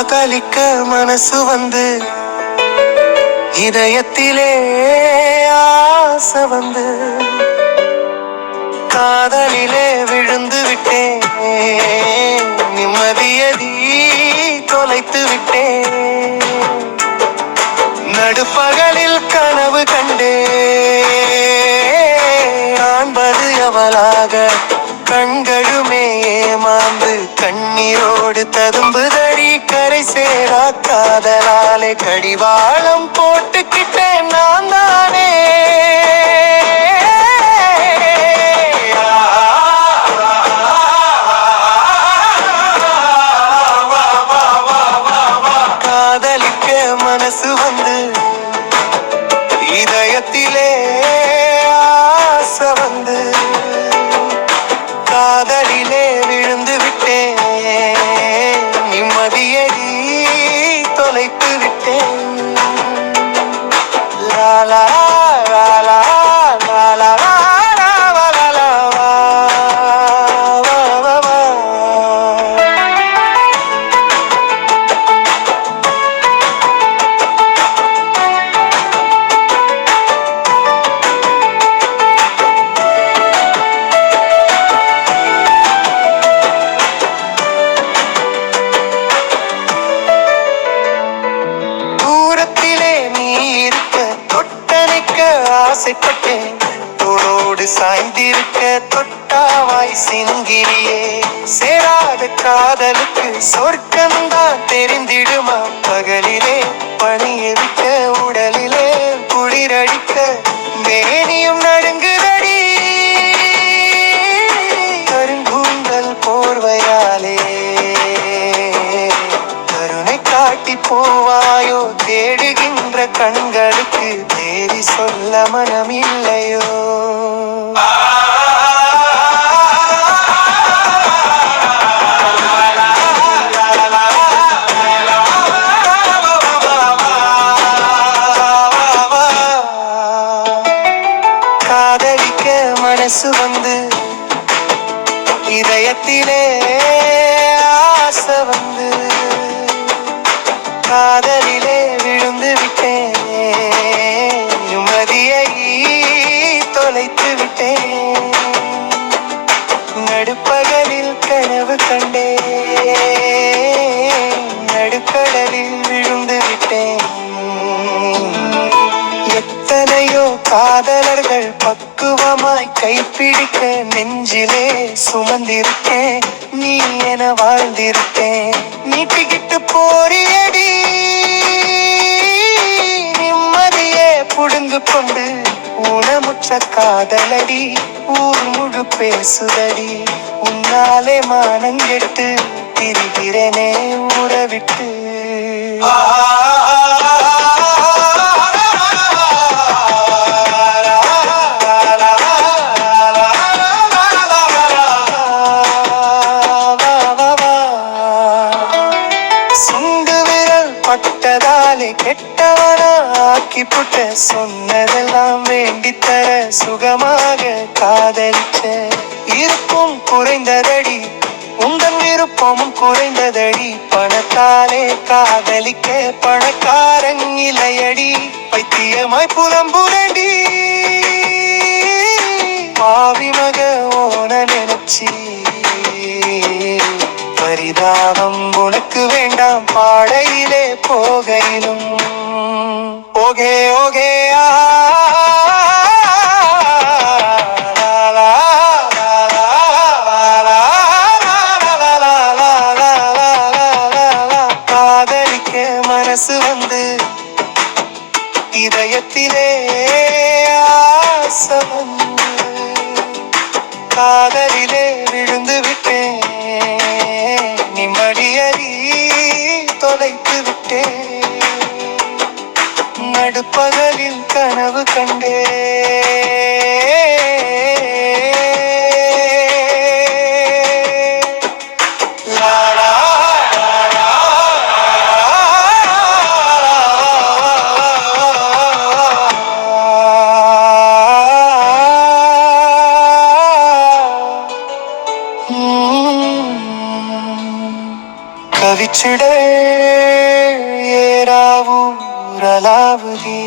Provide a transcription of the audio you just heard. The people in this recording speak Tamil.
காதலிக்க மனசு வந்து இதயத்திலே ஆசை வந்து காதலிலே விழுந்து விட்டேன், நிம்மதியதி தொலைத்து விட்டேன். நடுப்பகலில் கனவு கண்டே காண்பது அவளாக, கண்களுமே ஏமாந்து கண்ணீரோடு ததும்புதடி. கரை சேரா காதலாலே கடிவாளம் போட்டுக்கிட்டேன் நான் தானே. காதலிக்க மனசு வந்து இதயத்திலே ஆசை வந்து காதலிலே விழுந்து விட்டேன், நிம்மதியடி தொலைத்து விட்டேன். லாலா லாலா லாலா ஆசைப்பட்டேன், தோளோடு சாய்ந்திருக்க தொட்டாவாய் சிங்கிரியே. சேராத காதலுக்கு சொர்க்கம்தான் தெரிந்திடுமா? பகலிலே பணியெடுக்க உடலிலே குளிரடிக்க மேனியும் நடுங்குதடி. கருங்கூந்தல் போர்வையாலே கருணை காட்டி போவாயோ? தேடுகின்ற கண்களுக்கு தேடி சொல்ல மனம் இல்லையோ? காதலிக்க மனசு வந்து இதயத்திலே ஆசை வந்து காதலிலே விழுந்து விட்டேன், நிம்மதியை தொலைத்து விட்டேன். நடுப்பகலில் கனவு கண்டே நடுக்கடலில் விழுந்து விட்டேன். எத்தனையோ காதலர்கள் பக்குவமாய் கைப்பிடிக்க நெஞ்சிலே சுமந்திருக்கேன், நீ என வாழ்ந்திருக்கேன். நீட்டிக்கிட்டு போறியடி நிம்மதியே புடுங்கு கொண்டு, உணமுற்ற காதலடி ஊர் முழு பேசுதடி. உன்னாலே மானங்கெட்டு திரிகிறேனே ஊரை விட்டு. சுண்டு விரல் பட்டதாலே கெட்டவனா ஆக்கி புட்ட, சொன்னதெல்லாம் வேண்டித்தர சுகமாக காதலிச்ச. இருப்பும் குறைந்ததடி உங்கள் விருப்பமும் குறைந்ததடி. பணத்தாலே காதலிக்க பணக்காரன் இலையடி. பைத்தியமாய் புலம்புரடி பாவி மக ஓன நினைச்சி. பரிதாபம் உனக்கு வேண்டாம் பாடையிலே போகையிலும். ஓகே ஓகே காதலிக்க மனசு வந்து இதயத்திலே ஆசை வந்து காதலிலே விழுந்து விட்டேன், நிம்மதியறி தொலைத்து விட்டேன். நடுப்பகலில் கனவு கண்டேன். கவிச்சிட ஏராவூரலாவுதி